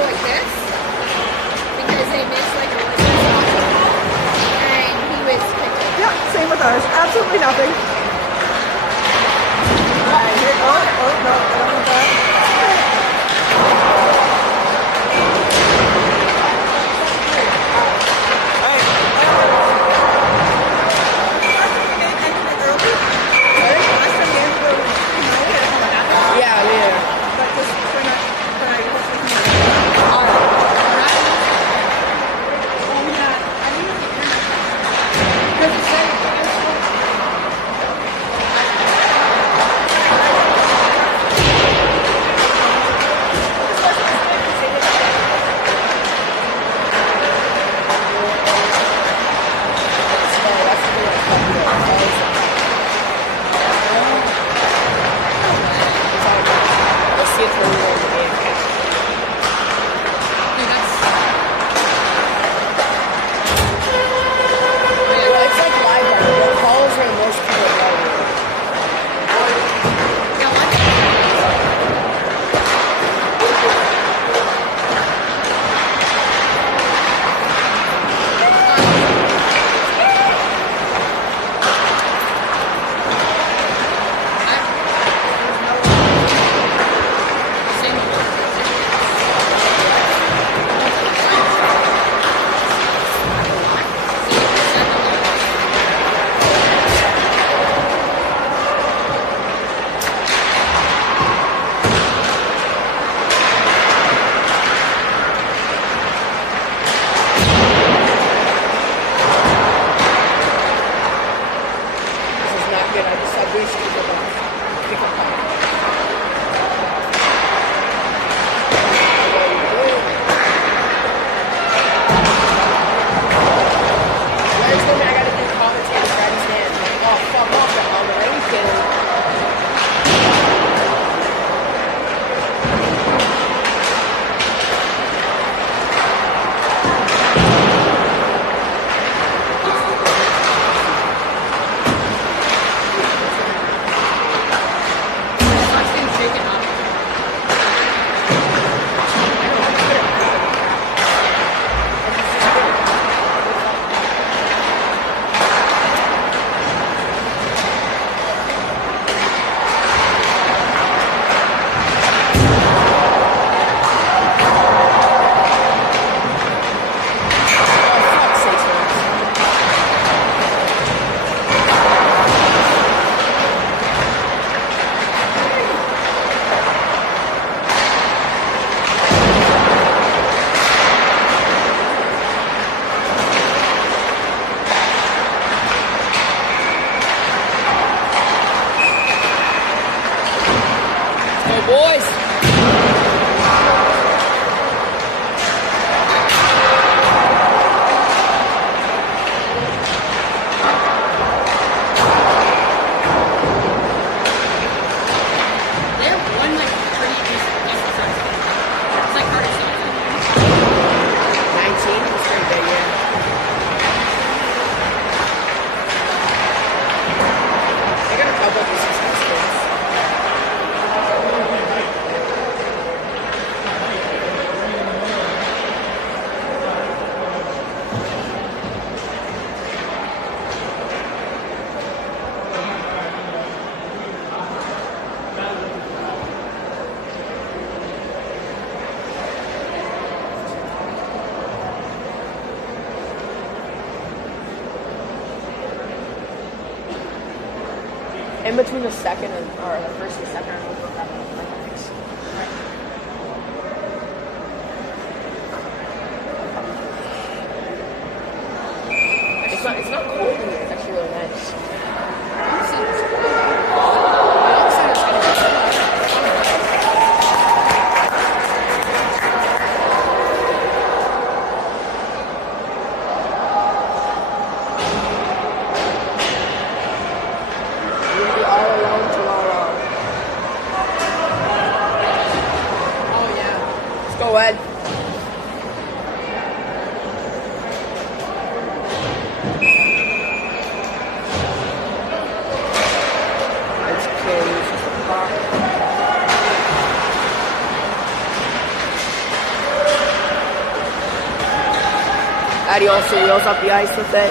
go like this because they missed like a really good shot, and he was pitching. Yeah, same with ours. Absolutely nothing. Alright, here, oh, no, I don't want that. In between the second and or the first and second round, we'll have mechanics. It's not cold in here. It's actually really nice. Go ahead. Eddie also wheels up the ice with it.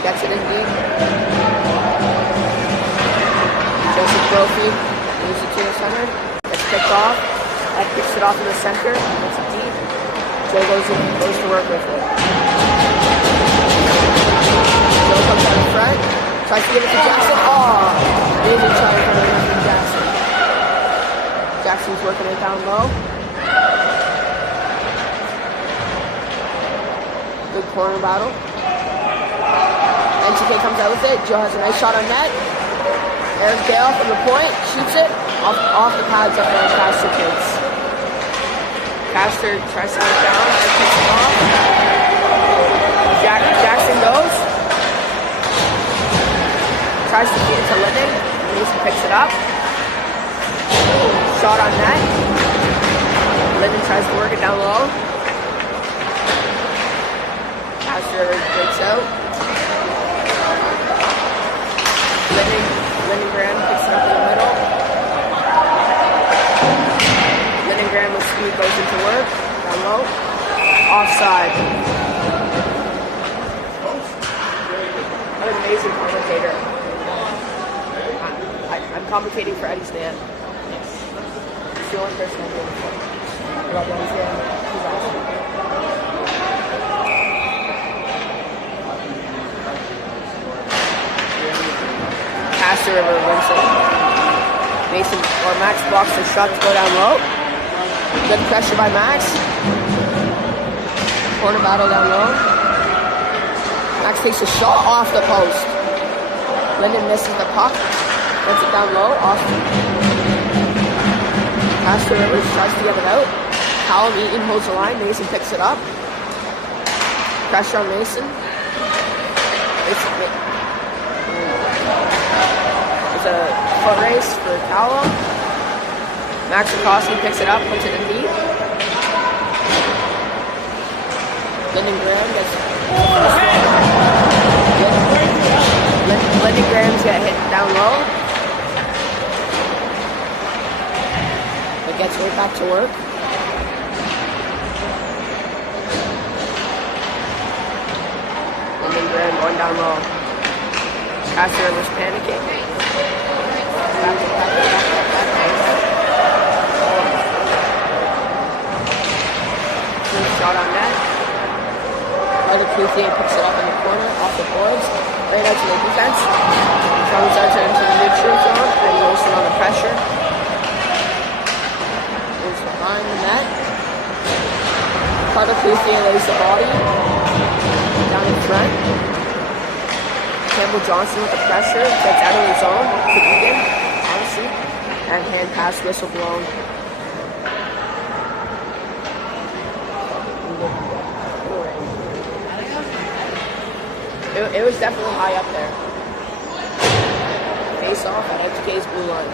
Gets it in deep. Joseph Brophy moves it to the center. Gets picked off. Ed picks it off in the center. Gets it deep. Joe goes to work with it. Joe comes out in front. Tries to give it to Jackson. Amazing try from Jackson. Jackson's working it down low. Good corner battle. MTK comes out with it. Joe has a nice shot on net. Eric Dale from the point shoots it off the pads up there. Castor kids. Castor tries to get it down and picks it off. Jackson goes. Tries to feed it to Linden. Mason picks it up. Shot on net. Linden tries to work it down low. Castor breaks out. Linden Graham picks it up in the middle. Linden Graham with speed goes into work. Down low. Offside. What an amazing commentator. I'm commentating for Eddie Stan. He's the only person I'm doing it for. I love Eddie Stan. He's awesome. Castor River wins it. Max blocks the shot to go down low. Good pressure by Max. Corner battle down low. Max takes a shot off the post. Linden misses the puck. Gets it down low. Austin. Castor River tries to get it out. Callum Eaton holds the line. Mason picks it up. Pressure on Mason. It's a foot race for Callum. Max Akowski picks it up, puts it in deep. Linden Graham gets Linden Graham's got hit down low. But gets right back to work. Linden Graham going down low. Castor River's panicking. Shot on net. Ryder Clouthier picks it up in the corner, off the boards, right out to the defense. Comes out into the neutral zone, and Wilson on the pressure. Moves behind the net. Ryder Clouthier lays the body down in front. Campbell Johnson with the pressure, gets out of the zone, to Egan, honestly, and hand pass whistle blown. It was definitely high up there. Face off at MTK's blue line.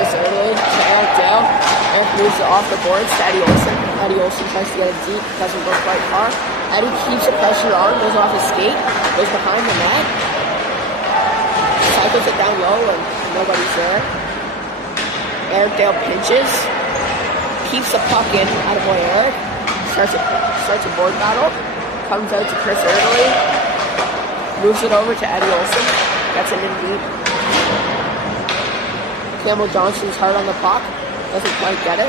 This early to Eric Dale. Eric moves it off the boards to Eddie Olsen. Eddie Olsen tries to get it deep, doesn't go quite far. Eddie keeps the pressure on, goes off his skate, goes behind the net. Cycles it down low and nobody's there. Eric Dale pinches, keeps the puck in, attaboy Eric, starts a board battle, comes out to Chris Erdely, moves it over to Eddie Olsen, gets it in deep. Campbell Johnson's hard on the puck, doesn't quite get it.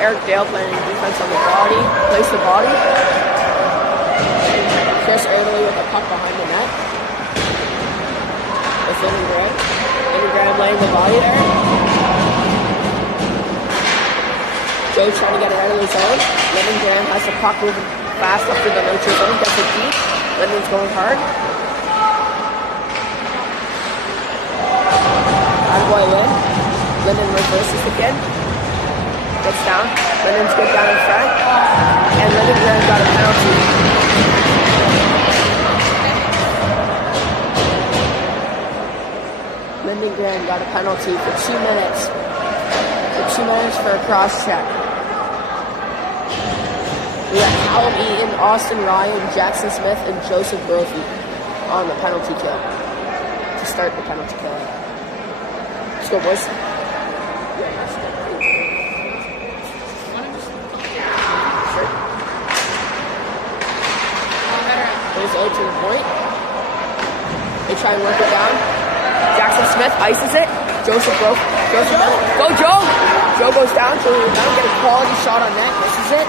Eric Dale playing defense on the body, plays the body. Chris Erdely with the puck behind the net. It's Linden Graham. Linden Graham laying the body there. Joe trying to get it out of the zone. Linden Graham has the puck moving fast up to the neutral zone, gets it deep. Linden's going hard. Attaboy Lynn. Linden reverses again. Gets down. Linden's good down in front. And Linden Graham got a penalty. Linden Graham got a penalty for 2 minutes. For 2 minutes for a cross check. We got Callum Eaton, Austin Ryan, Jackson Smith, and Joseph Brophy on the penalty kill. to start the penalty kill. Let's go, boys. Sure. Goes out to the point. They try and work it down. Jackson Smith ices it. Joseph broke. Go, Joe! Joe goes down. Joe get a quality shot on net. Misses it.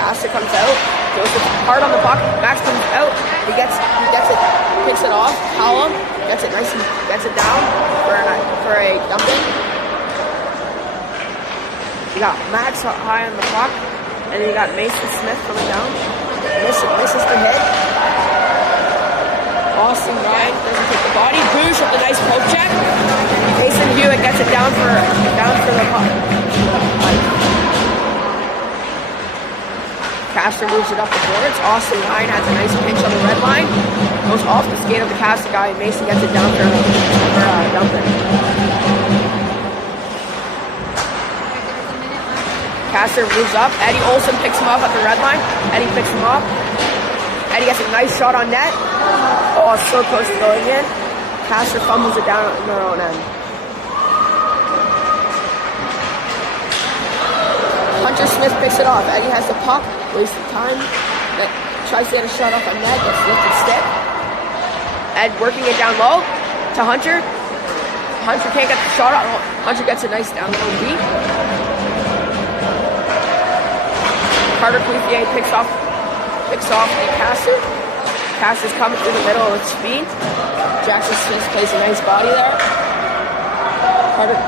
Castor comes out. Joseph hard on the puck. Max comes out. He gets it. Picks it off. Callum gets it nice and gets it down for a dumping. You got Max high on the puck, and then you got Mason Smith coming down. Misses the hit. Austin Ryan doesn't take the body. Boosh with a nice poke check. Mason Hewitt gets it down for the puck. Castor moves it up the boards. Austin Ryan has a nice pinch on the red line. Goes off the skate of the Castor guy, and Mason gets it down for dumping. Castor moves up. Eddie Olson picks him up at the red line. Eddie picks him up. Eddie gets a nice shot on net. Oh, it's so close to going in. Castor fumbles it down in their own end. Hunter Smith picks it off. Eddie has the puck. Wasting time. Tries to get a shot off on net. Gets lifted stick. Ed working it down low to Hunter. Hunter can't get the shot off. Hunter gets a nice down low beat. Carter Clouthier picks off the Castor. Castor's coming through the middle with speed. Jackson Smith plays a nice body there. Carter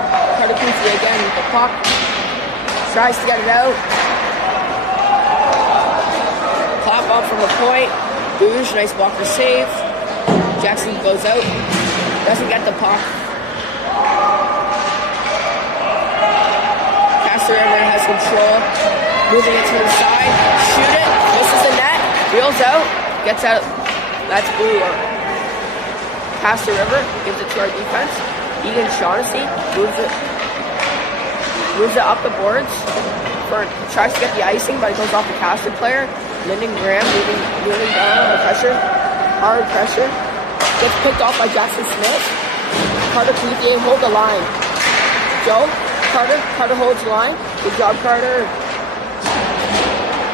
Clouthier again with the puck. Tries to get it out. Clap up from the point. Boosh, nice blocker save. Jackson goes out. Doesn't get the puck. Castor River has control. Moving it to the side. Shoot it. Misses the net. Wheels out. Gets out. That's blue. Castor River gives it to our defense. Egan Shaughnessy moves it up the boards. Tries to get the icing, but it goes off the Castor player. Lyndon Graham moving down under pressure. Hard pressure. Gets picked off by Jackson Smith. Carter Clouthier hold the line. Joe, Carter holds the line. Good job, Carter.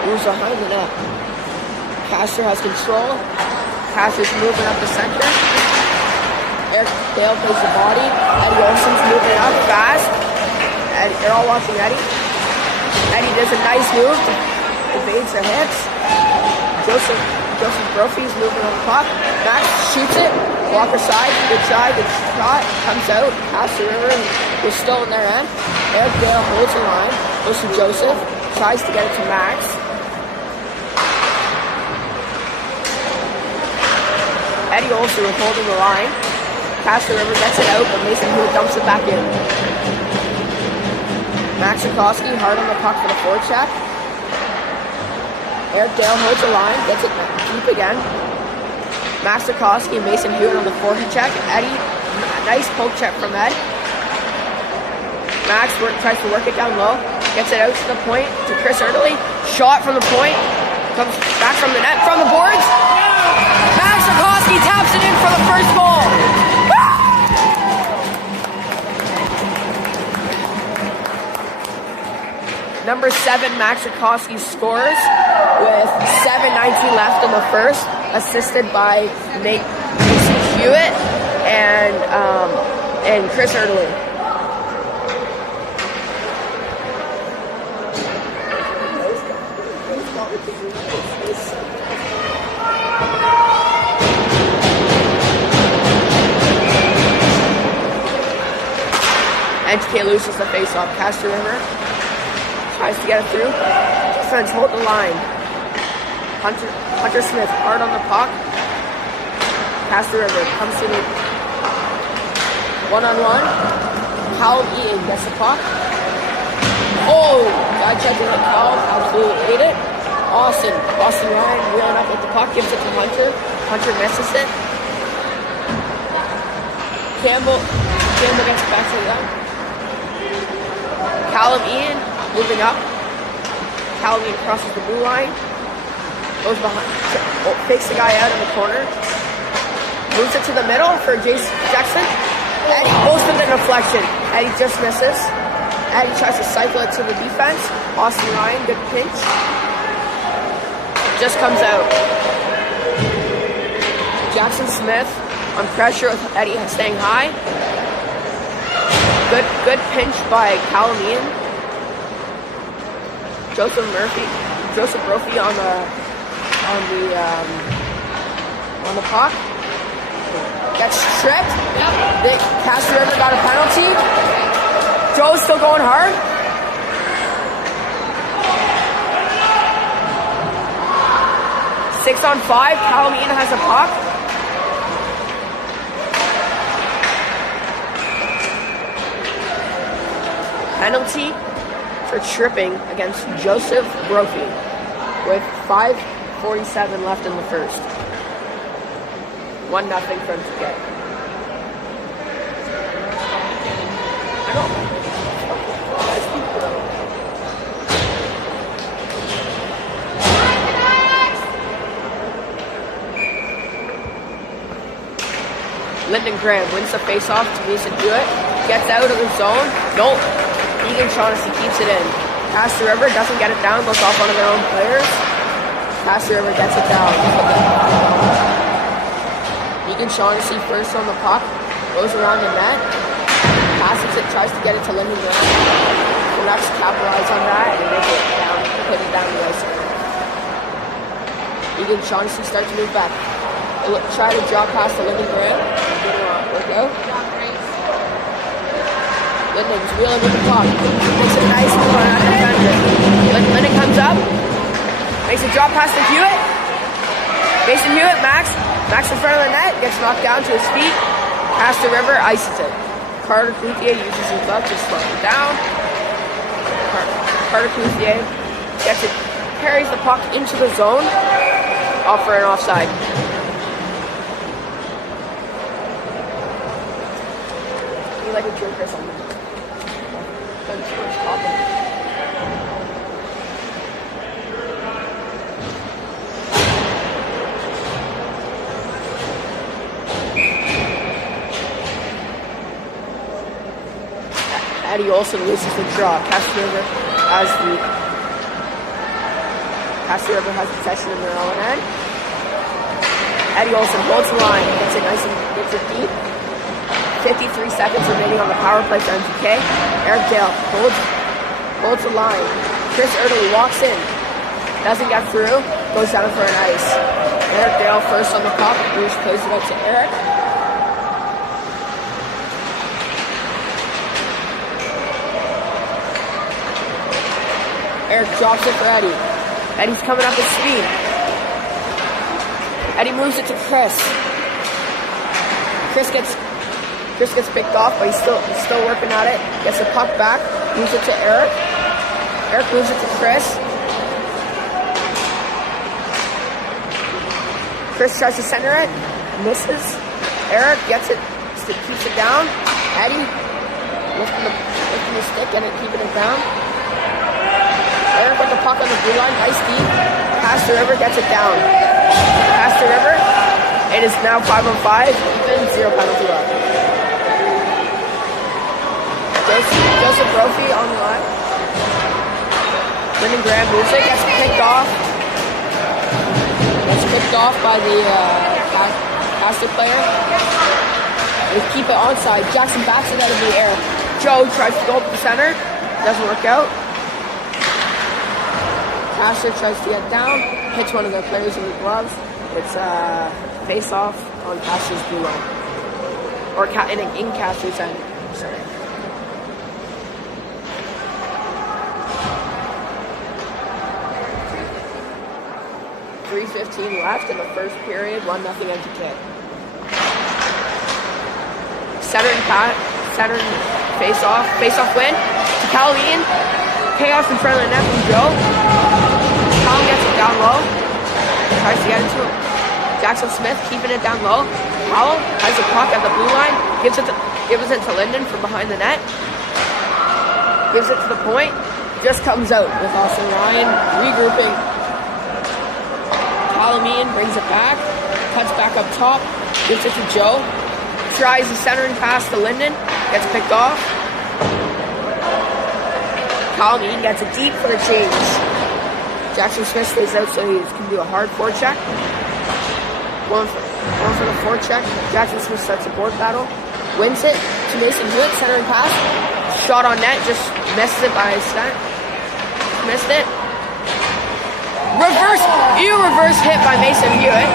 Moves behind the net. Castor has control. Castor's moving up the center. Eric Dale plays the body. Eddie Olson's moving up fast. They're all watching Eddie. Eddie does a nice move. Evades the hits. Joseph Brophy's moving on the puck. Max shoots it. Walker side. Good shot. Comes out. Castor River is still in their end. Eric Dale holds the line. Goes to Joseph. Tries to get it to Max. Eddie Olson was holding the line. Castor River gets it out, but Mason Hewitt dumps it back in. Max Sikorsky hard on the puck for the forecheck. Eric Dale holds the line, gets it deep again. Max Sikorsky and Mason Hewitt on the forehead check. Eddie, nice poke check from Ed. Max tries to work it down low, gets it out to the point to Chris Erdely. Shot from the point, comes back from the net, from the boards. Max Sikorsky taps it in for the first goal. Number 7, Max Sikorsky scores with 7:19 left in the first, assisted by Mason Hewitt and Chris Erdely. MTK loses the face-off. Castor River tries to get it through. Defense hold the line. Hunter Smith hard on the puck. Castor River comes to the one-on-one. Callum Eaton gets the puck. Oh, guy tried to hit Callum. Absolutely ate it. Austin Ryan wheeling up with the puck, gives it to Hunter. Hunter misses it. Campbell gets it back to the line. Callum Ian moving up. Callum Ian crosses the blue line. Goes behind. Takes the guy out in the corner. Moves it to the middle for Jackson. Eddie goes to the deflection. Eddie just misses. Eddie tries to cycle it to the defense. Austin Ryan, good pinch. Just comes out. Jackson Smith on pressure with Eddie staying high. Good pinch by Calamian. Joseph Brophy on the puck. Gets tripped. Yep. Castor River got a penalty. Joe's still going hard. Six on 5. Calamian has a puck. Penalty for tripping against Joseph Brophy with 5:47 left in the first. 1-0 for MTK. I know. Lyndon Graham wins the face-off to Lisa Hewitt. Gets out of the zone. Nope. Egan Shaughnessy keeps it in. Castor River doesn't get it down. Goes off one of their own players. Castor River gets it down. Egan Shaughnessy first on the puck. Goes around the net. Passes it. Tries to get it to Lyndon Graham. The Ducks capitalize on that and make it down. Put it down the ice. Egan Shaughnessy starts to move back. Try to draw past to Lyndon Graham. Didn't work out. Lyndon's wheeling with the puck. Makes a nice move on that defender. Lyndon comes up. Makes a drop pass to Hewitt. Mason Hewitt, Max in front of the net. Gets knocked down to his feet. Castor River ices it. Carter Clouthier uses his glove to slow it down. Carter Clouthier gets it. Carries the puck into the zone. Off for an offside. Like a joke or something. Eddie Olson loses the draw. Castor River has possession in their own end. Eddie Olson holds the line, gets it nice and gets it deep. 53 seconds remaining on the power play for MTK. Eric Dale holds the line. Chris Erdely walks in. Doesn't get through. Goes down for an ice. Eric Dale first on the puck. Bruce plays it out to Eric. Eric drops it for Eddie. Eddie's coming up at speed. Eddie moves it to Chris. Chris gets picked off, but he's still working at it. Gets the puck back, moves it to Eric. Eric moves it to Chris. Chris tries to center it, misses. Eric gets it, keeps it down. Eddie lifting the stick and keeping it down. Eric with the puck on the blue line, nice deep. Castor River gets it down. Castor River. It is now 5 on 5, even 0 penalty left. Joseph Brophy on the line. Lyndon Graham moves it, gets picked off. Gets picked off by the Castor player. They keep it onside. Jackson backs it out of the air. Joe tries to go up the center. Doesn't work out. Castor tries to get down. Hits one of their players in the gloves. It's face off on Castor's blue line. Or in Castor's end. Sorry. 3:15 left in the first period, 1-0 MTK. Saturn face-off win. Calamian, chaos in front of the net from Joe. Colin gets it down low, tries to get into it. Jackson Smith keeping it down low. Powell has the puck at the blue line, gives it to Lyndon from behind the net. Gives it to the point, just comes out with Austin Ryan regrouping. Calamian brings it back, cuts back up top, Gives it to Joe. Tries the centering pass to Lyndon. Gets picked off. Callum Eaton gets it deep for the change. Jackson Smith stays out so he can do a hard forecheck. Going for the forecheck. Jackson Smith starts a board battle. Wins it to Mason Hewitt. Centering pass. Shot on net. Just missed it by a cent. Missed it. Reverse hit by Mason Hewitt.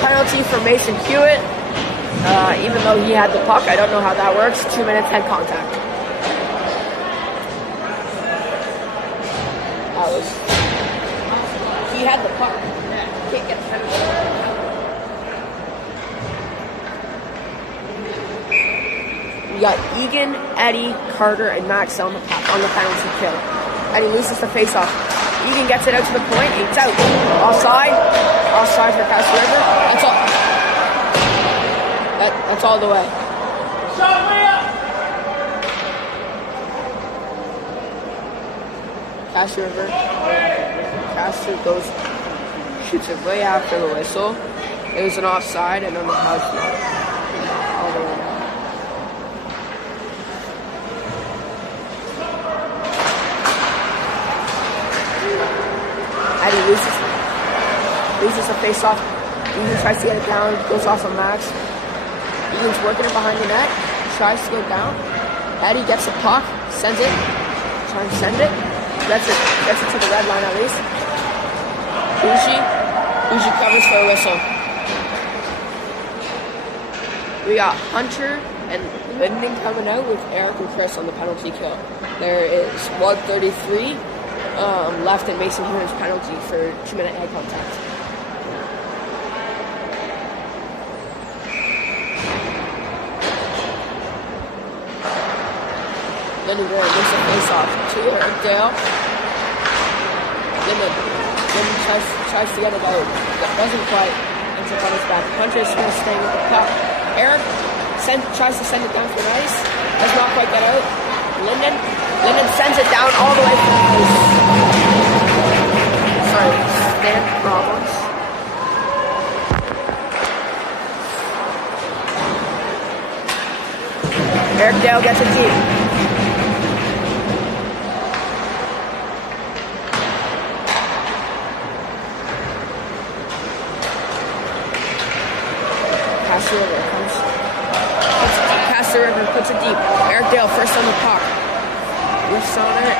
Penalty for Mason Hewitt. Even though he had the puck, I don't know how that works. 2 minutes head contact. He had the puck. Can't get the penalty. We got Egan, Eddie, Carter, and Max on the penalty kill. Eddie loses the face-off. Egan gets it out to the point. It's out. Offside for Castor River. That's all. That's all the way. Castor River. Castor shoots it way after the whistle. It was an offside. I don't know how it's not. All the way down. Eddie loses the face-off. Egan tries to get it down, goes off of Max. Egan's working it behind the net, tries to go down. Eddie gets the puck, sends it, trying to send it. Gets it to the red line at least. Uji covers for a whistle. We got Hunter and Linden coming out with Eric and Chris on the penalty kill. There is 1:33 left in Mason Hewitt's penalty for 2-minute head contact. Linden gets the face off to Eric Dale. Linden tries to get it out. That wasn't quite. Ends up on his back. Hunter Smith staying with the puck. Eric tries to send it down for an ice. Does not quite get out. Linden sends it down all the way for the ice. Sorry, stand problems. Eric Dale gets it deep. Castor River puts it deep. Eric Dale first on the puck. Loose on it.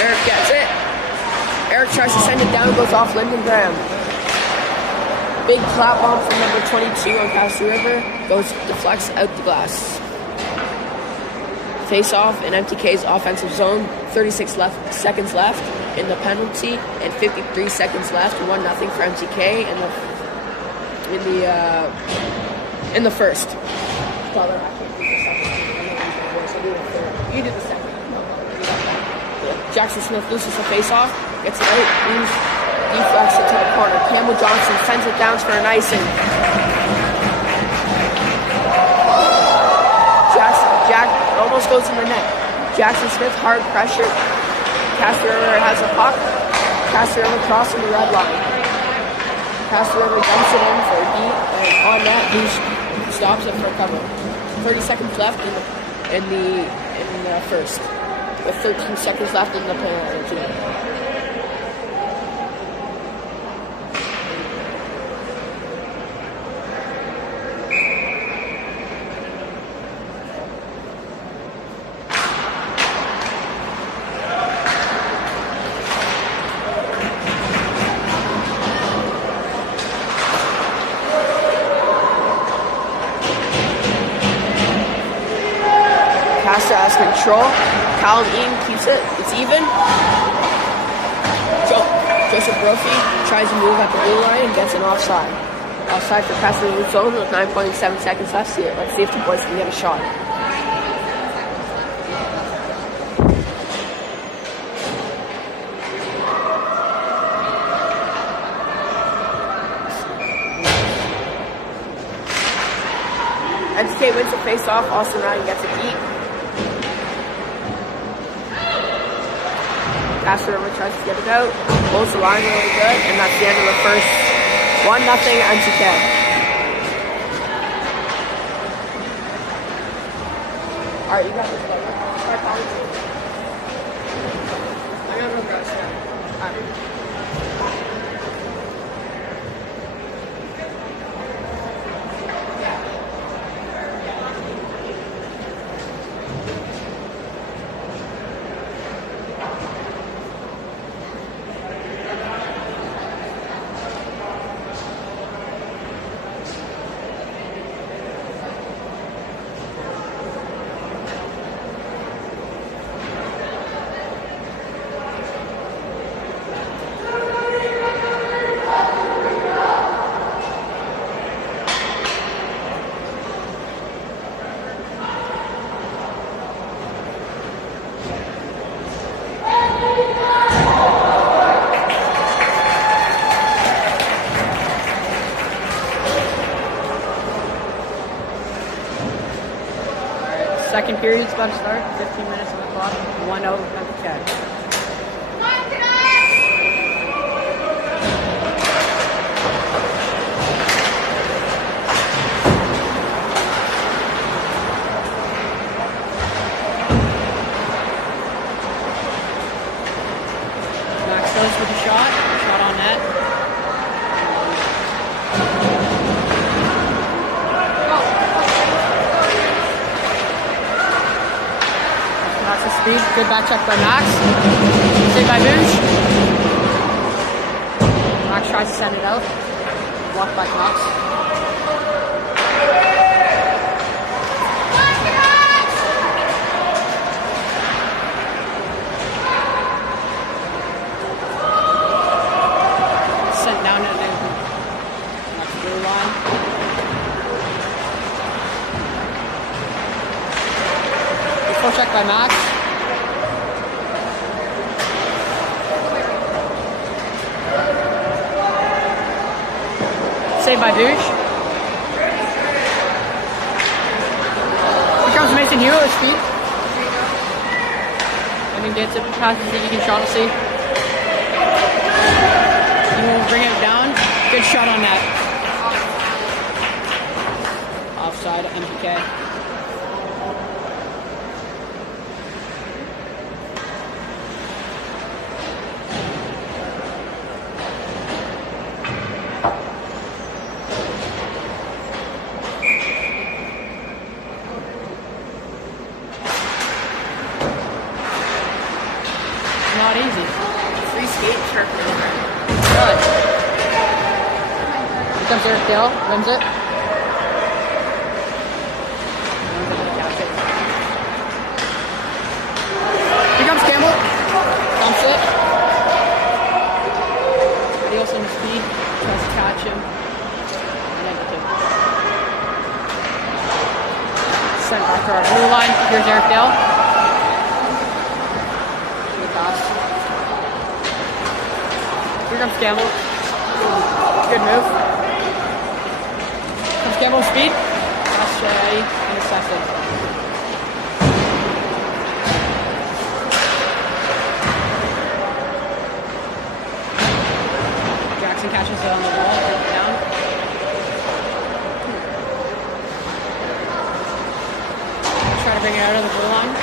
Eric gets it. Eric tries to send it down, goes off Lyndon Graham. Big clap bomb from number 22 on Castor River. Deflects out the glass. Face off in MTK's offensive zone. 36 seconds left in the penalty and 53 seconds left. 1-0 for MTK in the first. Father, I can't do the second. You do the second. Jackson Smith loses the face-off, gets it out, deflects it to the corner. Campbell Johnson sends it down for an icing. Jack almost goes in the net. Jackson Smith, hard pressure. Castor River has a puck. Castor River crossing the red line. Castor River dumps it in for a deep, and on that, he stops it for a cover. 30 seconds left in the first, with 13 seconds left in the penalty. Castor has control. Callum Eaton keeps it. It's even. Joseph Brophy tries to move at the blue line and gets an offside. Offside for Castor in the zone with 9.7 seconds left here. Let's see if the boys can get a shot. MTK wins the face-off. Austin Ryan gets it deep. Castor River tries to get it out. Holds the line really good, and that's the end of the first 1-0 MTK. Alright, you got this, buddy. Start calling. I got no guys. Alright. Second period's about to start. 15 minutes on the clock. 1-0 MTK. Max goes with the shot. Shot on net. Speed, good back check by Max. Saved by Boosh. Max tries to send it out. Blocked by Cox. Sent down at the next blue line. Full check by Max. Saved by Boosh. Here comes Mason Hugh at speed. And then gets it past the Egan Shaughnessy. He will bring it down. Good shot on that. Offside MTK. Not easy. Free skate shark over. Really? Here comes Eric Dale, wins it. Here comes Campbell. Dumps it. Nielsen speed, tries to catch him. Negative. Sent back to our blue line. Here's Eric Dale. Here comes Campbell. Good move. Comes Campbell speed. That's Shay in the second. Jackson catches it on the wall, takes it down. Try to bring it out of the blue line.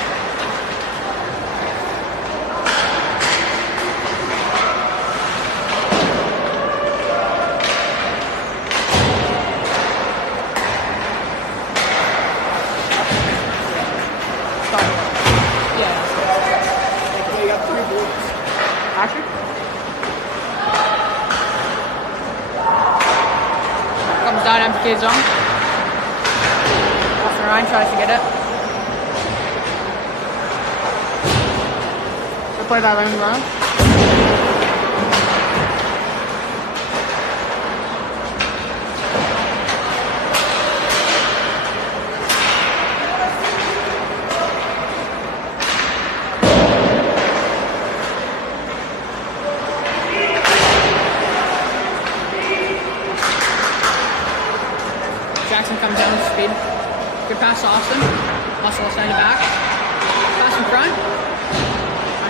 Action. Comes down MTK zone. Austin Ryan tries to get it. Good play by Lemon Brown. Jackson comes down with speed. Good pass to Austin. Muscle sending it back. Pass in front.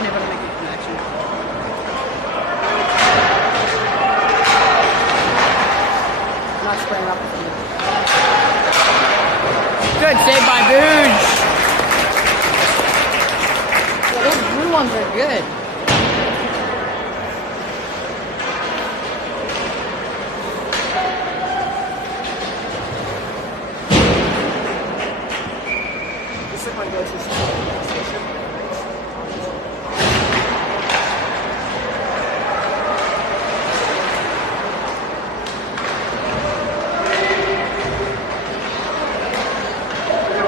Unable to make the connection. Good save by Booge. Yeah, those blue ones are good. This is my go-to station.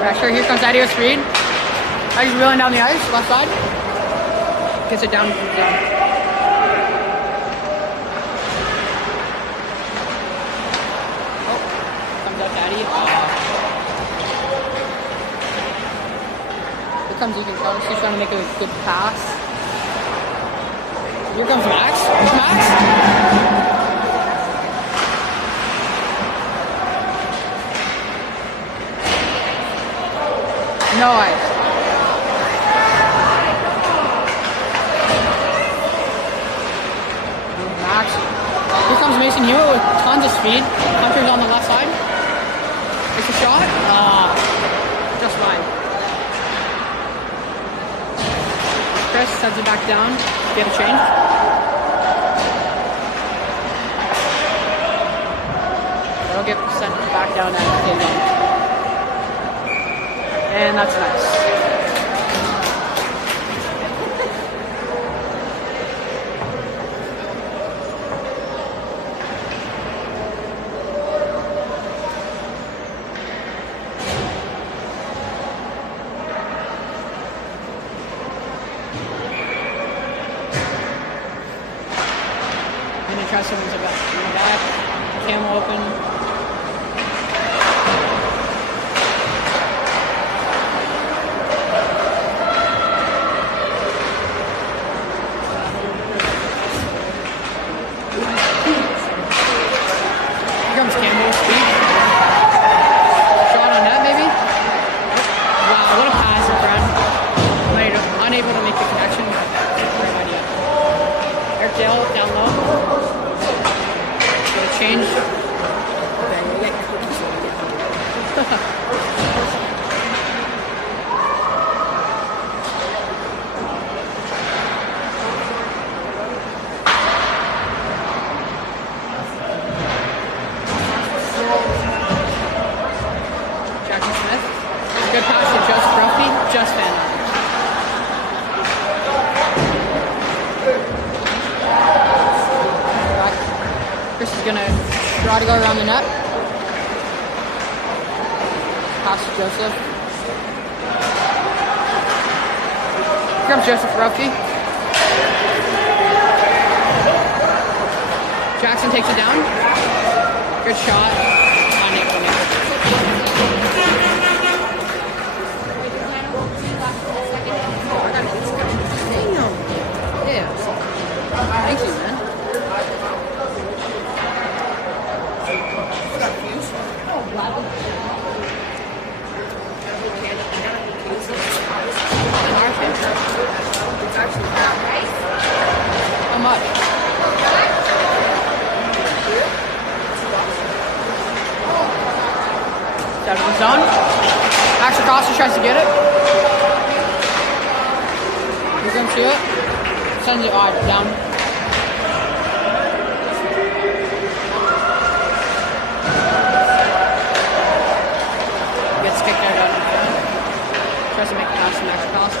Pressure. Here comes Adios Reed. He's reeling down the ice, left side. Gets it down. Down. Oh, comes out to Eddie. Here comes Ethan Charles. He's trying to make a good pass. Here comes Max. Max. No ice. Max. Here comes Mason Hewitt with tons of speed. Hunter's on the left side. It's a shot. Just fine. Chris sends it back down. Get a change. That'll get sent back down at his end. And that's nice. And then try someone's back. Camel open. Down low. Get a change. Jackson Smith. Good pass to Joseph Ruffy. Just fan. Chris is gonna try to go around the net. Pass to Joseph. Here comes Joseph Ruffy. Jackson takes it down. Good shot. Unable to make it. Yeah. Thank you, man. How much? Out of the zone. Max Acosta tries to get it. He's going to see it. Sends it down. Gets kicked out of the front. Tries to make a pass to Max Acosta.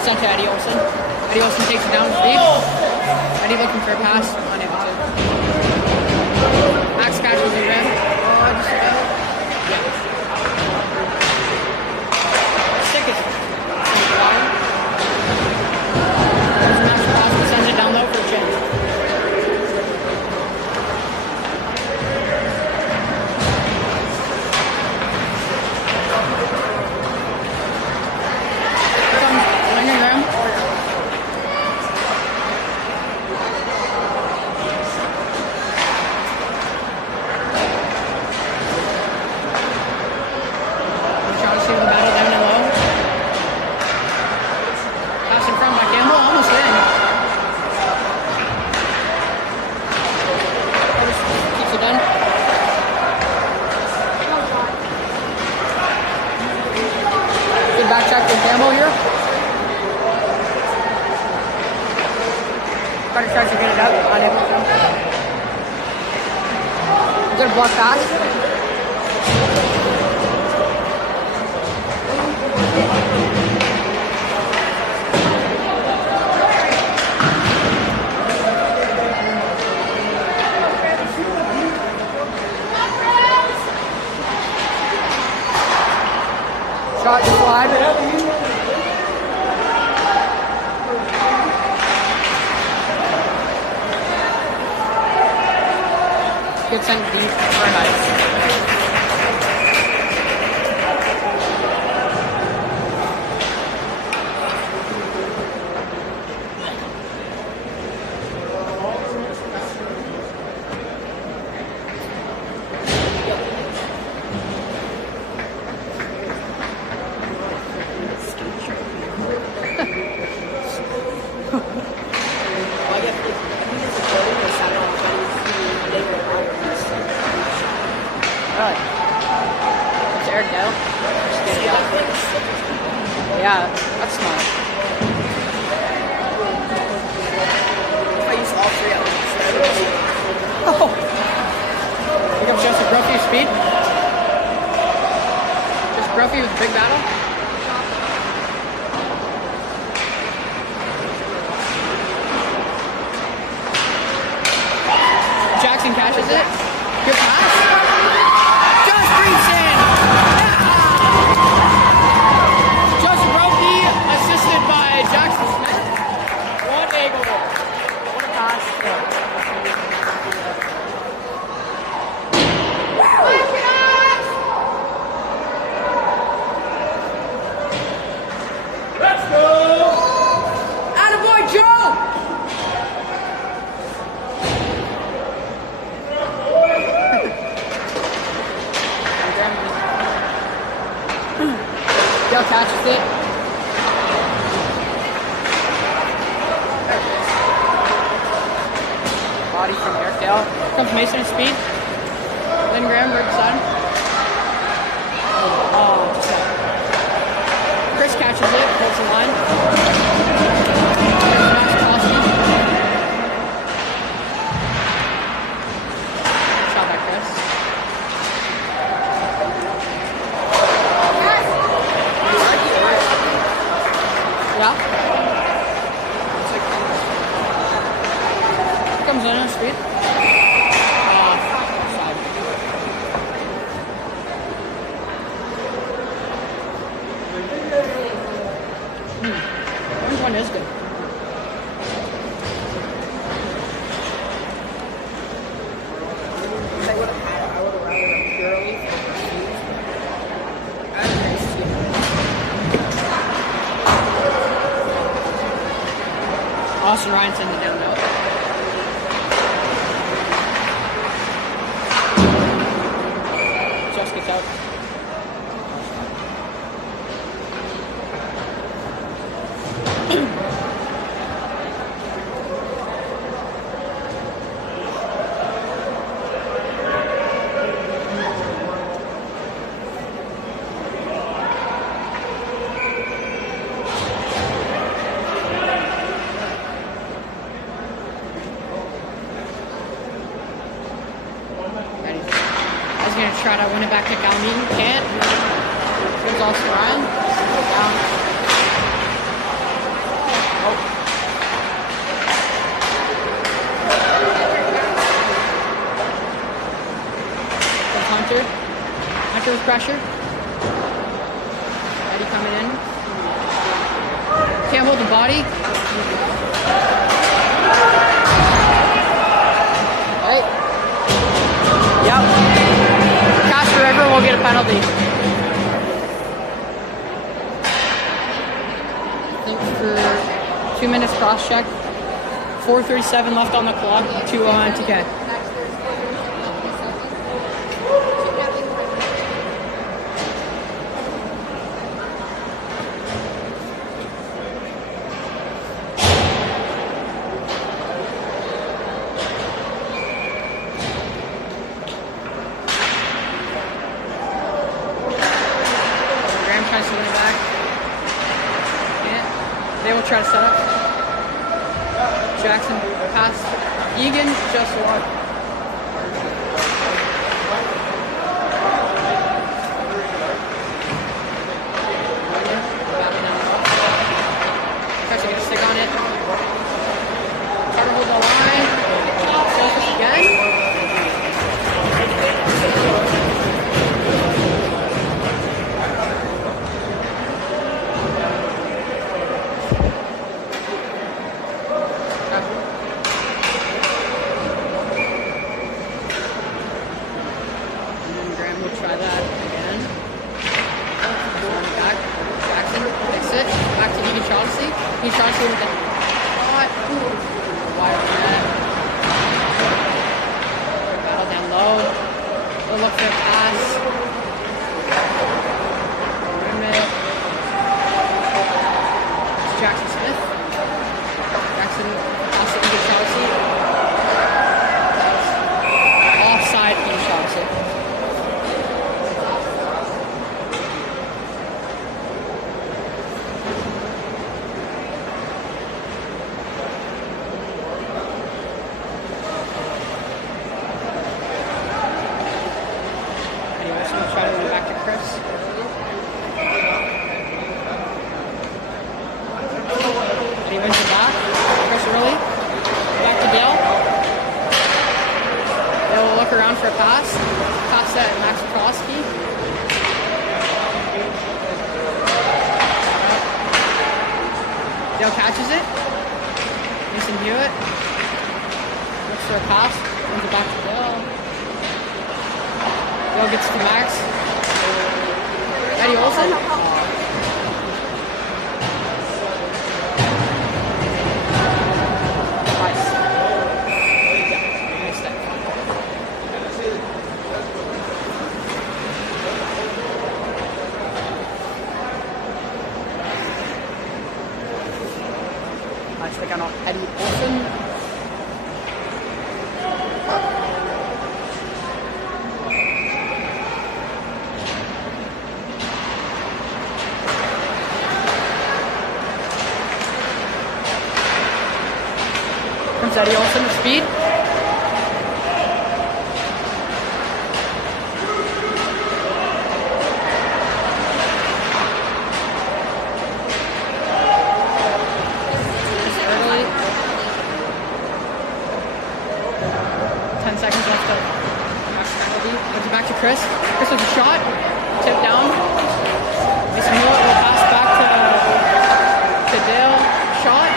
Sent to Eddie Olsen. Eddie Olsen takes it down with speed. Eddie looking for a pass, unable to. Max catches the rim. Just about. Yeah. Stick it. Max Crosby sends it down low for a change. Carter tries to get it up, unable to. Good block pass. Shot to slide. Good sent deep for a nice. Yeah, that's smart. I use all three of them. Oh! Here comes Joseph Brophy with speed. Just Brophy with big battle. Jackson catches it. Good pass. Josh Greenson! Joseph Brophy assisted by Jackson Smith. What a goal. What a pass. Dale catches it. Body from Eric Dale. Here comes Mason at speed. Lindgren, right side. Oh, just that. Chris catches it, holds the line. Shot by Chris. Yeah. Comes in on speed. Side. Orange one is good. I would have rather a purely Austin Ryan sending it down now. Just gets out. Going to try to win it back to Galmean. Can't. Here's Austin Ryan. Down. Oh. There's Hunter. Hunter with pressure. Eddie coming in. Can't hold the body. Right. Yep. Castor River will get a penalty. I think for 2 minutes cross check. 4:37 left on the clock. 2-0 MTK. Tries to win it back. Yeah. They will try to set up. Jackson past Egan, just one. Tries to get a stick on it. Try to hold the line. Selfish again. Try that again. Back. Jackson fix it. Back to Egan Shaughnessy. Egan Shaughnessy with the shot. Wide on that. Battle down low. We'll look for a pass. Limit. It's Jackson Smith. Jackson also Egan Shaughnessy. Offside Egan Shaughnessy. Try to run back to Chris. And he wins it back. Chris early. Back to Dale. Dale will look around for a pass. Pass at Max Krosky. Dale catches it. Mason Hewitt. Looks for a pass. Runs it back to Dale. Dale gets to Max. Eddie Olsen. Nice. Yeah, nice step. Nice stick on Eddie Olsen. Eddie Olsen with speed. Just early. 10 seconds left of max penalty. Gives it back to Chris. Chris with a shot. Tip down. Mason Hewitt will pass back to Dale. Shot.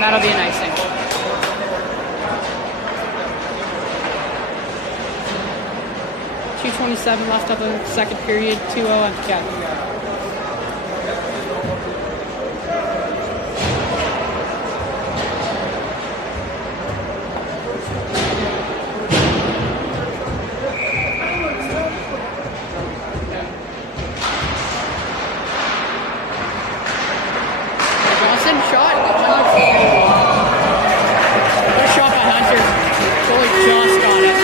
That'll be a nice thing. 2:27 left of the second period. 2-0 MTK. Johnson shot. Good shot by Hunter. Goalie just got it.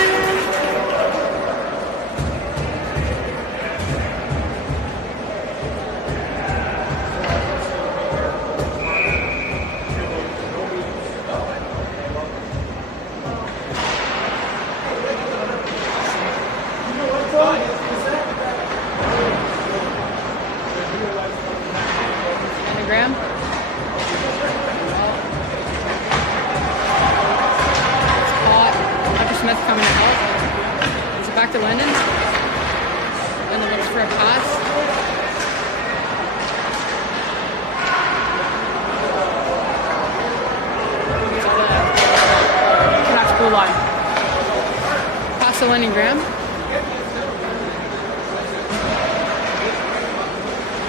Graham. Smith coming to help. Is it back to Lennon? Lennon looks for a pass. Connects blue line. Pass to Lennon Graham.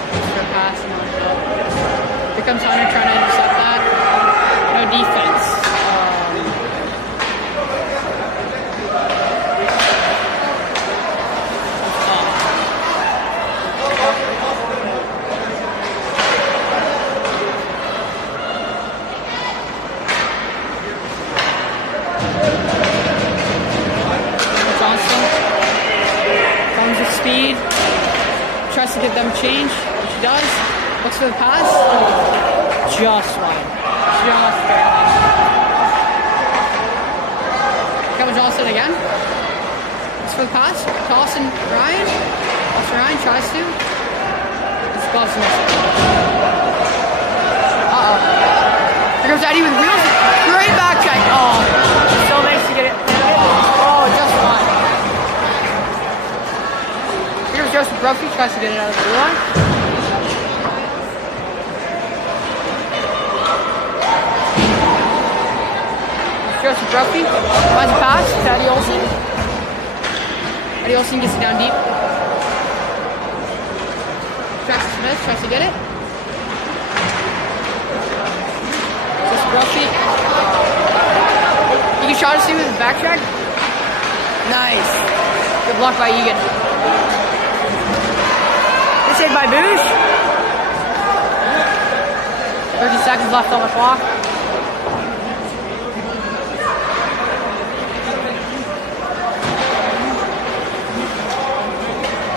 Looks for a pass. No. Here comes Hunter trying to intercept that. No defense. Johnson comes with speed. Tries to give them change, which she does. Looks for the pass. Just wide. Just barely. Kevin Johnson again. Looks for the pass. Toss and Ryan. Toss Ryan tries to. It's close to miss. Uh-oh. Here goes Eddie with wheels. Great back check. Oh. Still makes to get it. Oh, just fine. Here's Joseph Brophy. Tries to get it out of the blue line. Joseph Brophy finds a pass to Eddie Olsen. Eddie Olsen gets it down deep. Jackson Smith tries to get it. Joseph Brophy. Egan Shaughnessy with his back track. Nice. Good block by Egan. Good save by Boosh. 30 seconds left on the clock.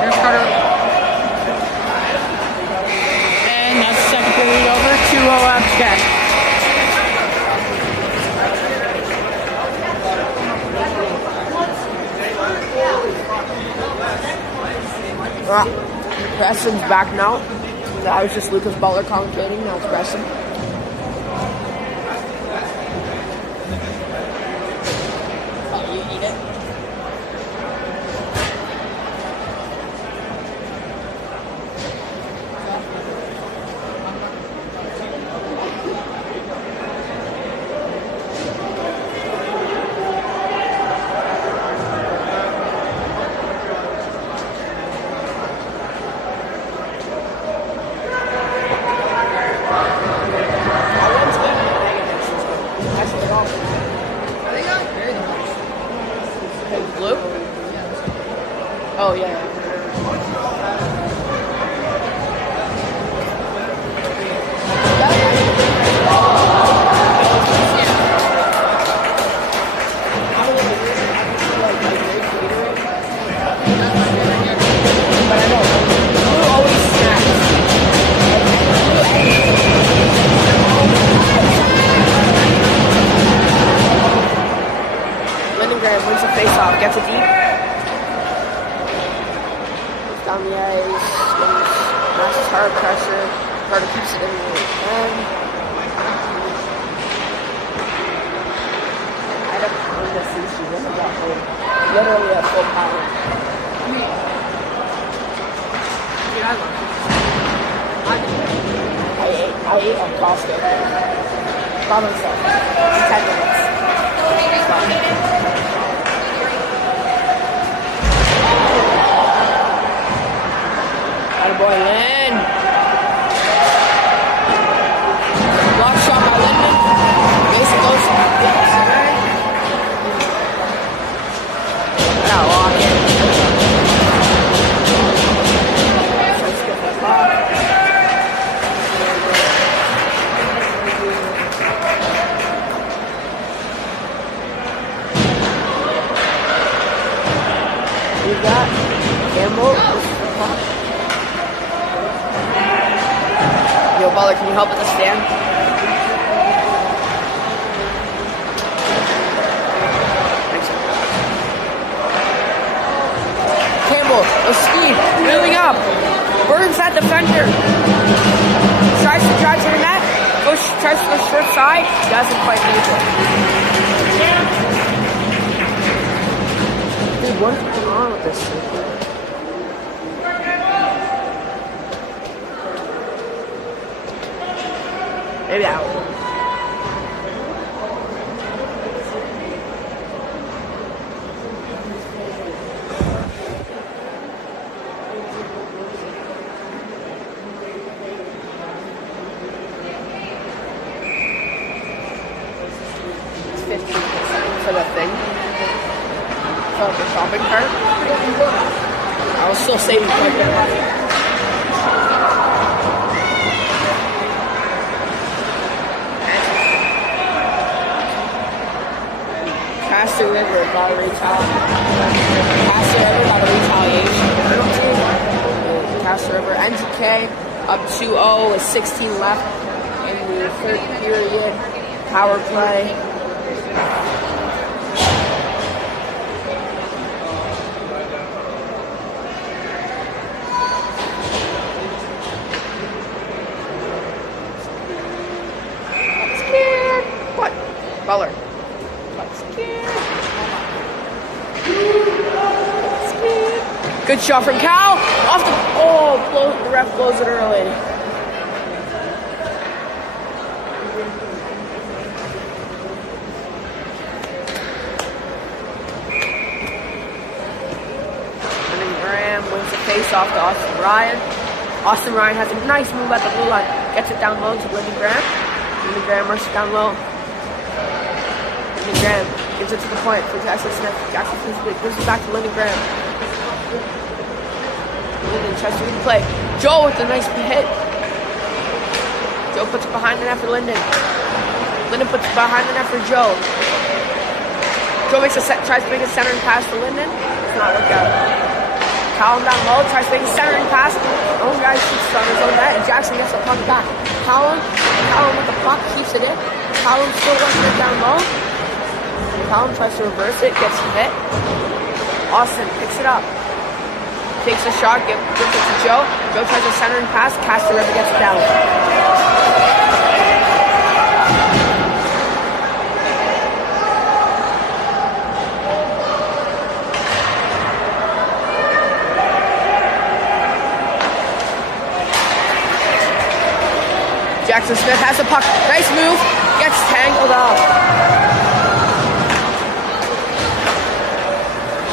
There's Carter. And that's the second period over. 2-0 MTK. Preston's back now. That was just Lucas Butler commentating. Now it's Preston. Oh, you eat it? Blue? Oh, yeah. But I know, Blue always snacks. Lindengram wins the face-off, gets it deep. Down the ice, masses hard pressure. Carter keeps it in the end. I don't know the sushi when I got home. Literally a full pound. I ate on Costco. By myself. In 10 minutes. Boy, Lynn. Block shot by Linden. Base goes to the outside. Gotta lock it. Let's get the clock. You got Campbell. Yo, Butler, can you help with the stand? Campbell, with speed, moving up. Burns that defender. Tries to drive to the net. Tries to go short side. Doesn't quite make it. Dude, what is going on with this thing? Maybe out. It's 15% for the thing. For the shopping cart. I was still saving quite a bit of money. Castor River got a retaliation. MTK up 2-0 with 16 left in the third period. Power play. Scared. What? Baller. Good shot from Cal. Off the the ref blows it early. And then Graham wins the face off to Austin Ryan. Austin Ryan has a nice move at the blue line. Gets it down low to Lyndon Graham. Lyndon Graham works it down low. Lyndon Graham gives it to the point for Jackson Smith. Jackson Smith gives it back to Lyndon Graham. Lyndon tries to replay. Joe with a nice hit. Joe puts it behind the net for Lyndon. Lyndon puts it behind the net for Joe. Joe tries to make a centering pass to Lyndon. It's not worked out. Callum down low, tries to make a centering pass. Oh, guy shoots on his own net, and Jackson gets the puck back. Callum with the puck, keeps it in. Callum still working it down low. Callum tries to reverse it, gets hit. Austin picks it up. Takes a shot, gives it to Joe. Joe tries a centering pass. Castor River gets it down. Jackson Smith has the puck. Nice move. Gets tangled up.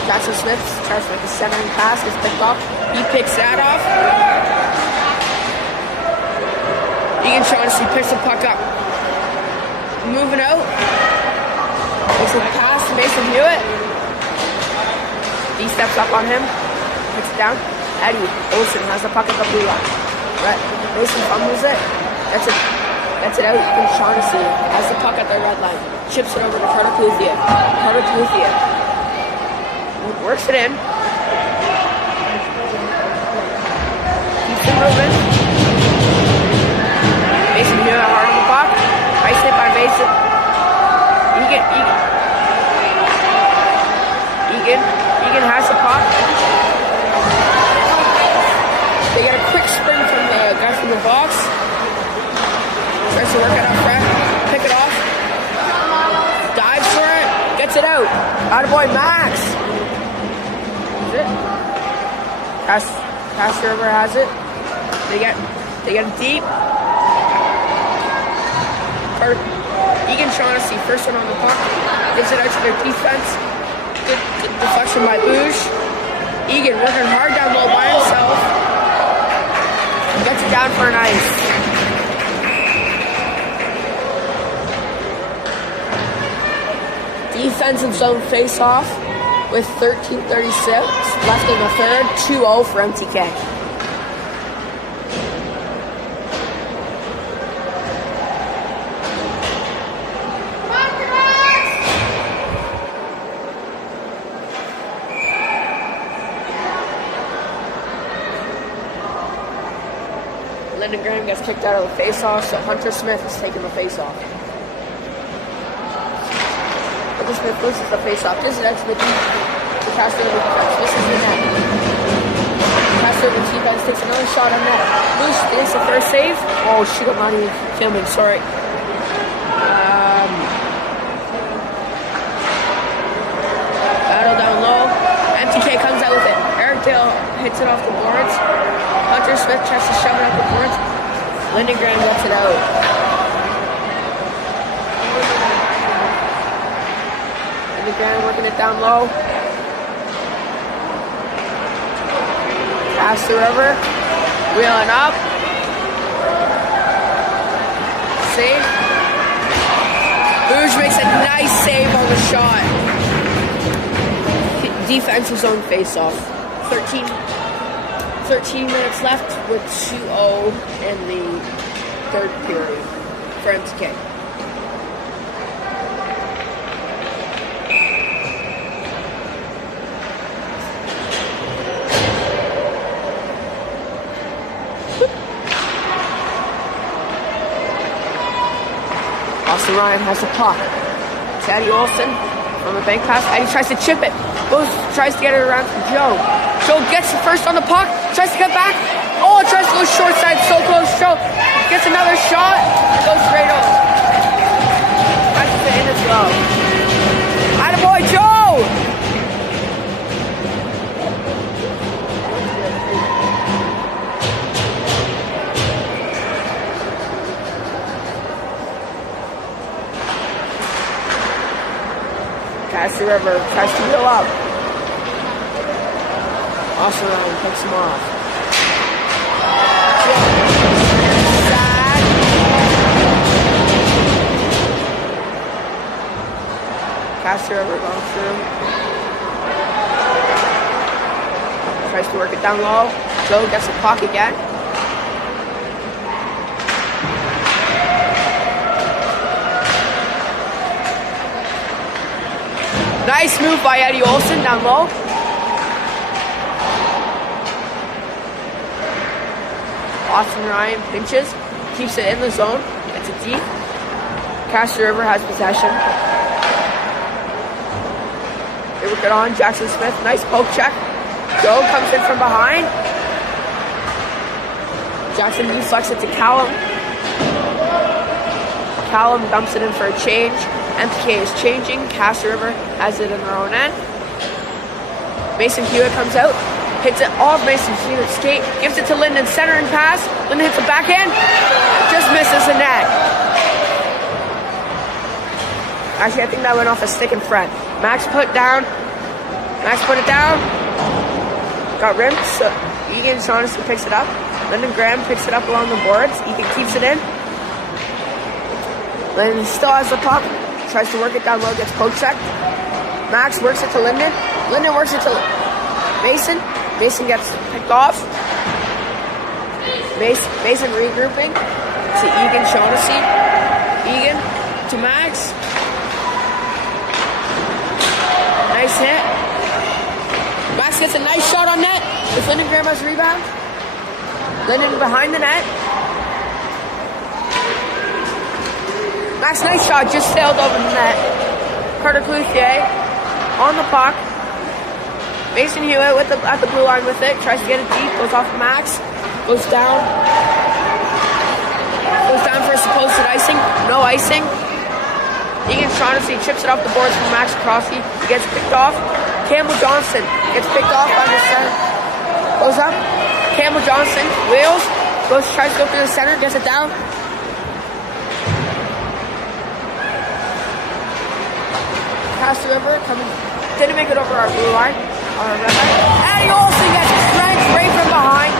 Jackson Smith tries to make a centering pass, gets picked off. He picks that off. Egan Shaughnessy picks the puck up. Moving out. Makes a pass to Mason Hewitt. He steps up on him. Picks it down. Eddie Olsen has the puck at the blue line. Right. Mason fumbles it. Gets it out. And Shaughnessy has the puck at the red line. Chips it over to Carter Cluthia. Carter Cluthia works it in. Keeps it moving. Mason Hewitt hard on the puck. Nice hit by Mason. Egan has the puck. They get a quick sprint from the guy from the box. Tries to work it up front. Pick it off. Dives for it. Gets it out. Attaboy Max. Castor River has it. They get it deep. Egan Shaughnessy, first one on the puck, gives it out to their defense. Good deflection by Bouge. Egan working hard down low by himself. Gets it down for an ice. Defensive zone face-off with 13:36 left in the third, 2-0 for MTK. Lyndon Graham gets kicked out of the face-off, so Hunter Smith is taking the face-off. Hunter Smith loses the face-off. This is actually the Castor River defense. This is the net. Castor River defense takes another shot on net. Moose is the first save. Oh shoot, I'm not even filming, sorry. Battle down low. MTK comes out with it. Eric Dale hits it off the boards. Hunter Smith tries to shove it up the boards. Lyndon Graham gets it out. Lyndon Graham working it down low. Castor River. Wheeling up. Save. Bouge makes a nice save on the shot. Defensive zone face-off. 13 minutes left with 2-0 in the third period for MTK. Austin Ryan has the puck. It's Eddie Olsen from the bank pass. Eddie tries to chip it. Tries to get it around to Joe. Joe gets the first on the puck. Tries to get back. Oh, tries to go short side. So close. Joe gets another shot. Goes straight over. Tries to fit in as well. Attaboy, Joe! Castor River tries to wheel up. Austin Ryan picks him off. Castor River going through. Tries to work it down low. Joe gets the puck again. Nice move by Eddie Olsen down low. Austin Ryan pinches, keeps it in the zone, gets it deep. Castor River has possession. They work it on, Jackson Smith, nice poke check. Joe comes in from behind. Jackson deflects it to Callum. Callum dumps it in for a change. MTK is changing. Castor River has it in their own end. Mason Hewitt comes out, hits it off Mason Hewitt's skate, gives it to Lyndon, center and pass. Lyndon hits the backhand, just misses the net. Actually, I think that went off a stick in front. Max put it down. Got rimmed, so Egan Shaughnessy picks it up. Lyndon Graham picks it up along the boards. Egan keeps it in. Lyndon still has the puck. Tries to work it down low, gets poke checked. Max works it to Lyndon. Lyndon works it to Mason. Mason gets picked off. Mason regrouping to Egan Shaughnessy. Egan to Max. Nice hit. Max gets a nice shot on net. If Lyndon Graham has a rebound. Lyndon behind the net. Max, nice shot, just sailed over the net. Carter Cloutier on the puck. Mason Hewitt at the blue line with it. Tries to get it deep, goes off of Max. Goes down for a supposed icing. No icing. Egan Shaughnessy chips it off the boards from Max Crosby. He gets picked off. Campbell Johnson gets picked off by the center. Goes up. Campbell Johnson wheels. Tries to go through the center, gets it down. Castor River didn't make it over our blue line. Our red line. Eddie Olsen gets cranked right from behind.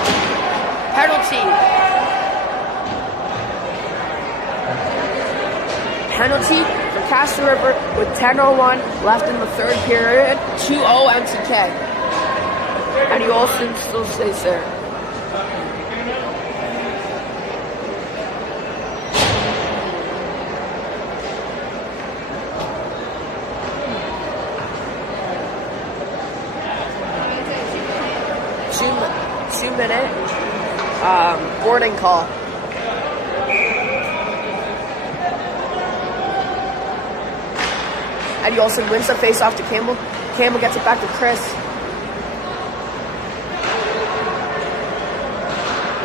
Penalty for Castor River with 10:01 left in the third period. 2-0 MTK. Eddie Olsen still stays there. Two-minute boarding call. Eddie Olsen wins the face-off to Campbell. Campbell gets it back to Chris.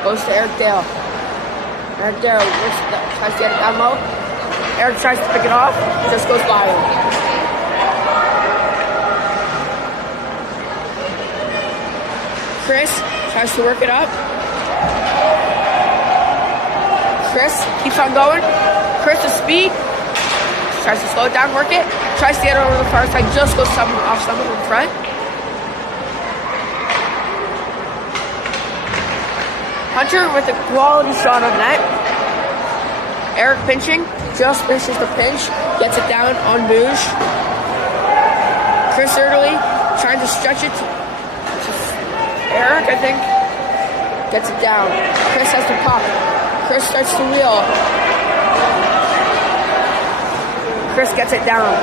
Goes to Eric Dale. Eric Dale tries to get it down low. Eric tries to pick it off. Just goes by him. Chris tries to work it up. Chris keeps on going. Chris with speed. Tries to slow it down, work it. Tries to get over the far side. Just goes off someone in front. Hunter with a quality shot on net. Eric pinching. Just misses the pinch. Gets it down on Bouge. Chris Erdely trying to stretch it to Eric, I think, gets it down. Chris has the puck. Chris starts to wheel. Chris gets it down.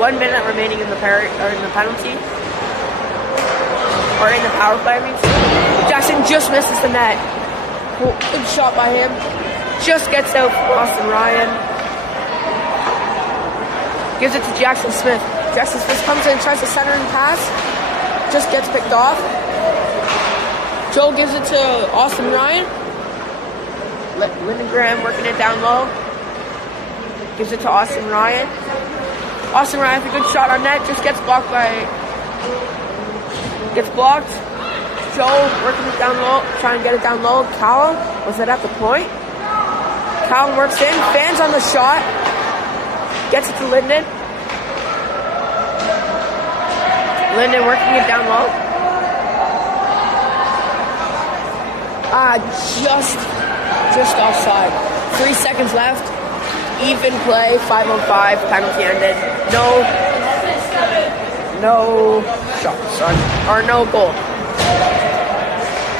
1 minute remaining in the penalty. Or in the power play, I mean. Jackson just misses the net. Good shot by him. Just gets out from Austin Ryan. Gives it to Jackson Smith. Jackson Smith comes in, tries to center and pass. Just gets picked off. Joe gives it to Austin Ryan. Lyndon Graham working it down low. Gives it to Austin Ryan. Austin Ryan with a good shot on net. Just gets blocked by... Gets blocked. Joe working it down low. Trying to get it down low. Callum was it at the point? Callum works in. Fans on the shot. Gets it to Lyndon. Lyndon working it down low. Just offside. 3 seconds left. Even play. 5-on-5. Penalty ended. No shot, son. Or no goal.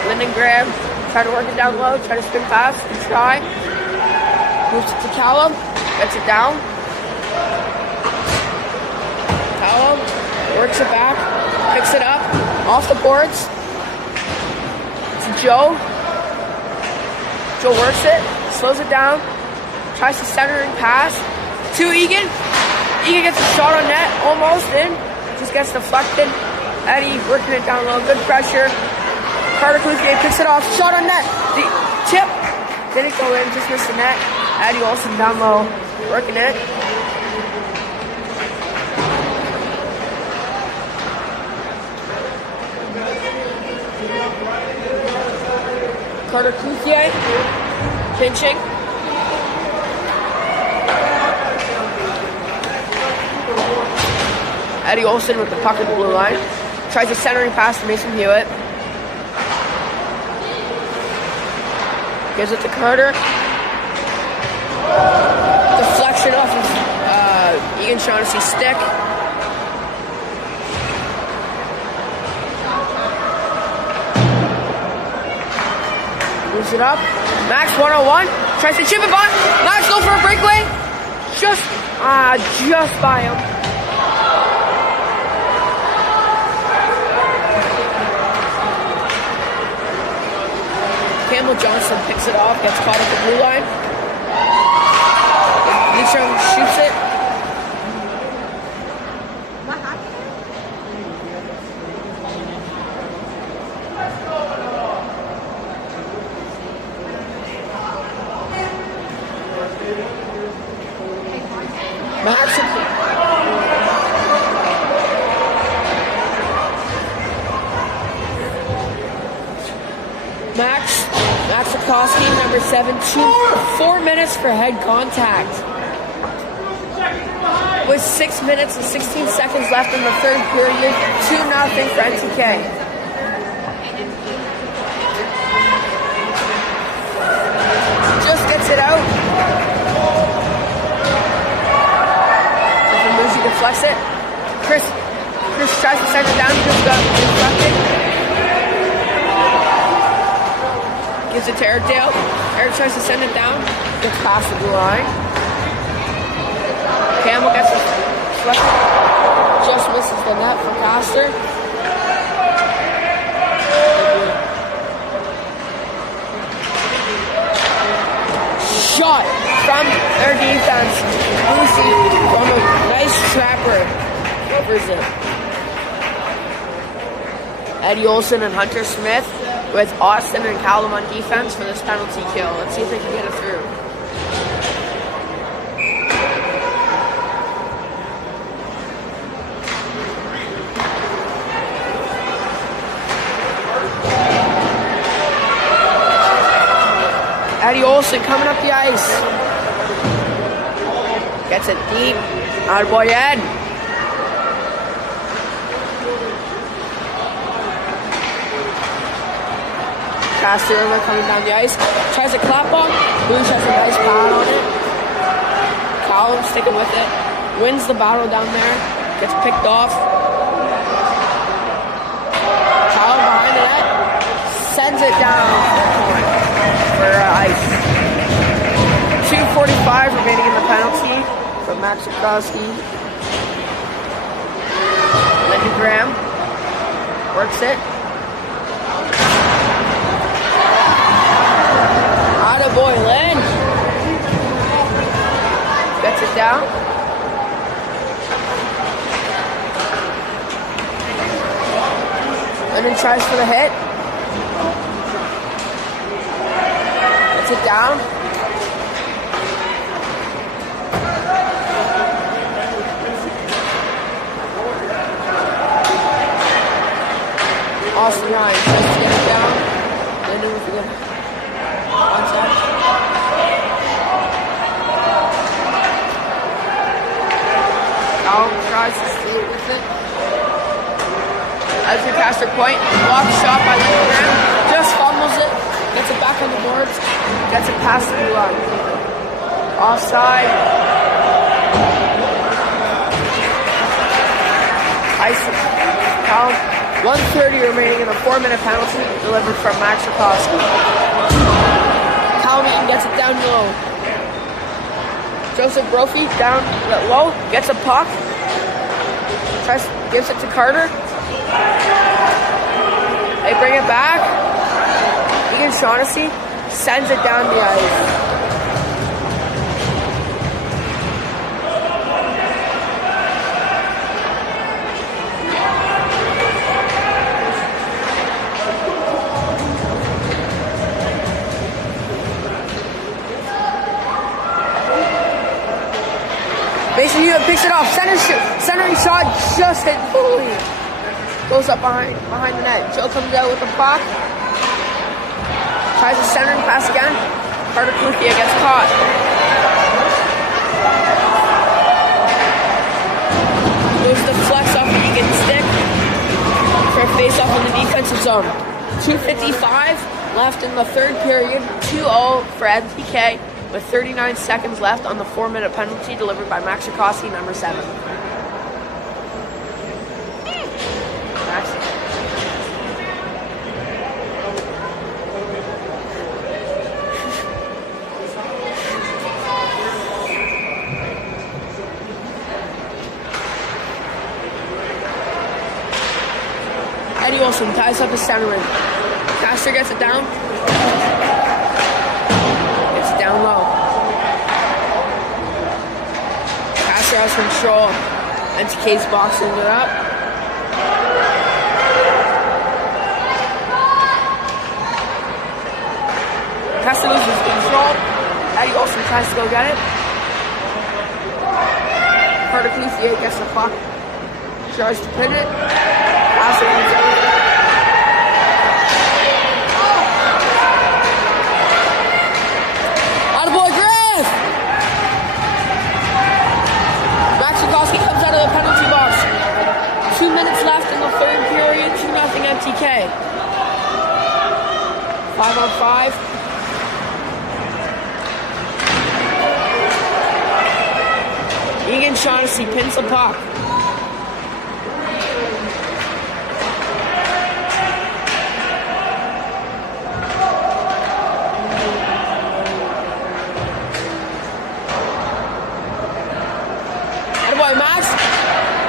Lyndon Graham try to work it down low. Try to spin fast. And try. Moves it to Callum. Gets it down. Callum works it back. Picks it up. Off the boards. To Joe. Joe works it, slows it down, tries to center and pass to Egan. Egan gets a shot on net, almost in, just gets deflected. Eddie working it down low, good pressure. Carter Cloutier picks it off, shot on net. The tip didn't go in, just missed the net. Eddie Olsen down low, working it. Carter Cloutier pinching. Eddie Olsen with the puck at the blue line. Tries a centering pass to Mason Hewitt. Gives it to Carter. Deflection off of Egan Shaughnessy's stick. Moves it up. Max 101. Tries to chip it by. Max go for a breakaway. Just by him. Campbell Johnson picks it off. Gets caught at the blue line. Leacham shoots it. What happened? Max Sikorsky, number 7, 4 minutes for head contact. With 6 minutes and 16 seconds left in the third period, 2-0 for MTK. Just gets it out. He deflects it. Chris tries to send it down. He just got deflected. Gives it to Eric. Eric tries to send it down. Gets past the blue line. Campbell gets it deflected. Just misses the net for Castor. Shot from their defense. Lucy from a nice trapper. Covers it. Eddie Olsen and Hunter Smith with Austin and Callum on defense for this penalty kill. Let's see if they can get it through. Eddie Olsen coming up the ice. Gets it deep. Attaboy Ed. Castor River coming down the ice. Tries a clap on. Boosh has a nice pad on it. Callum sticking with it. Wins the battle down there. Gets picked off. Callum behind the net. Sends it down for ice. 2:45 remaining in the penalty for Max Sikorsky. Lyndon Graham works it. Attaboy, Lynn. down. Lyndon tries for the hit. Gets it down. Austin Ryan tries to get it down. Lyndon with a good contact. Cal tries to stay with it. As the Castor point, block shot by Lyndon, just fumbles it, gets it back on the boards, gets it past the blue line. Offside. Ice count. 1:30 remaining in a 4-minute penalty delivered from Max Rakowski. Calmeton gets it down low. Joseph Brophy down low, gets a puck, gives it to Carter. They bring it back. Egan Shaughnessy sends it down the ice. Mason Hewitt picks it off. Centering shot just hit fully. Goes up behind the net. Joe comes out with the puck. Tries a centering pass again. Carter Cluthia gets caught. Moves the flex off the Egan stick for a face-off in the defensive zone. 2:55 left in the third period. 2-0 for MTK with 39 seconds left on the 4-minute penalty delivered by Max Rakowski, number 7. Max. Eddie Olson ties up his centering. Castor gets it down. Gets it down low. Castor has control. MTK's boxing it up. Castor loses control. Eddie Olson tries to go get it. Carter Cluthia gets the puck. Tries to pin it. Castor comes out. Attaboy Griff! Max Rakowski comes out of the penalty box. 2 minutes left in the third period. 2-0 MTK. 5-on-5. Egan Shaughnessy pins the puck. Attaboy Max.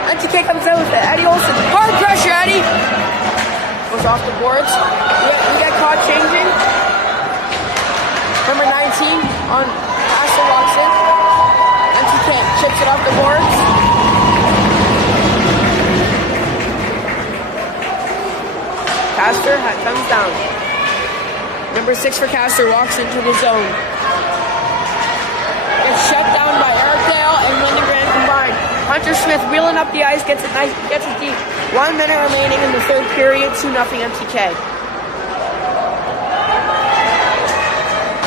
MTK comes out with it. Eddie Olson. Hard pressure, Eddie. Goes off the boards. We get caught changing. Number 19 on Castor walks in. MTK chips it off the boards. Castor comes down. Number 6 for Castor walks into the zone. Gets shut down by Eric and Lyndon Grant combined. Hunter Smith wheeling up the ice, gets it nice, gets it deep. 1 minute remaining in the third period. 2-0 MTK.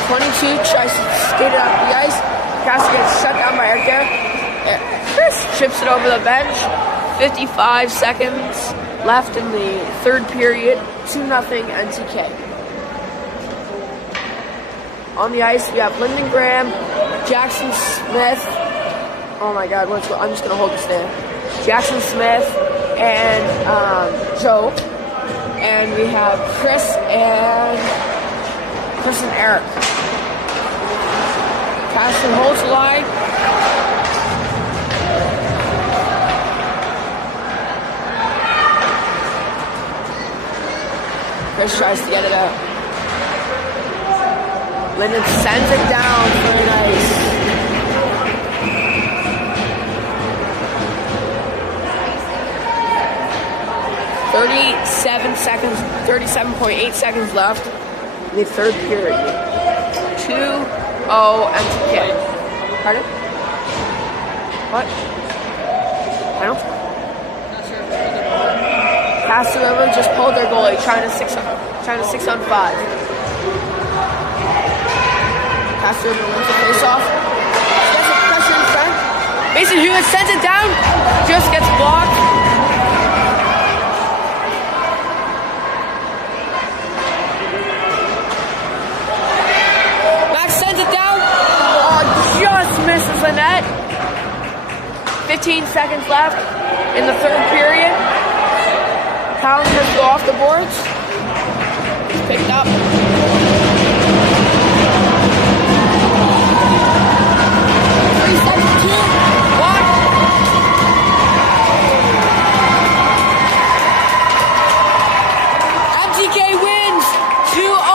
22 tries to skate it up the ice. Castor gets shut down by Eric there. Chris chips it over the bench. 55 seconds left in the third period. 2-0 MTK. On the ice, we have Lyndon Graham, Jackson Smith. Oh my God, I'm just gonna hold this there. Jackson Smith and Joe. And we have Chris and Eric. Castor holds the line. Chris tries to get it out. Lyndon sends it down for an ice. 37 seconds, 37.8 seconds left in the third period. 2-0 MTK. Pardon? What? Penalty? Not sure. Castor River just pulled their goalie, trying to 6 on 5. Castor River wins the face-off. Gets a pressure in front. Mason Hewitt sends it down, just gets blocked. Max sends it down. Oh, just misses the net. 15 seconds left in the third period. Collins has to go off the boards. He's picked up. MTK wins 2-0.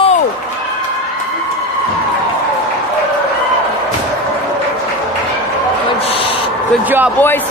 Good job, boys.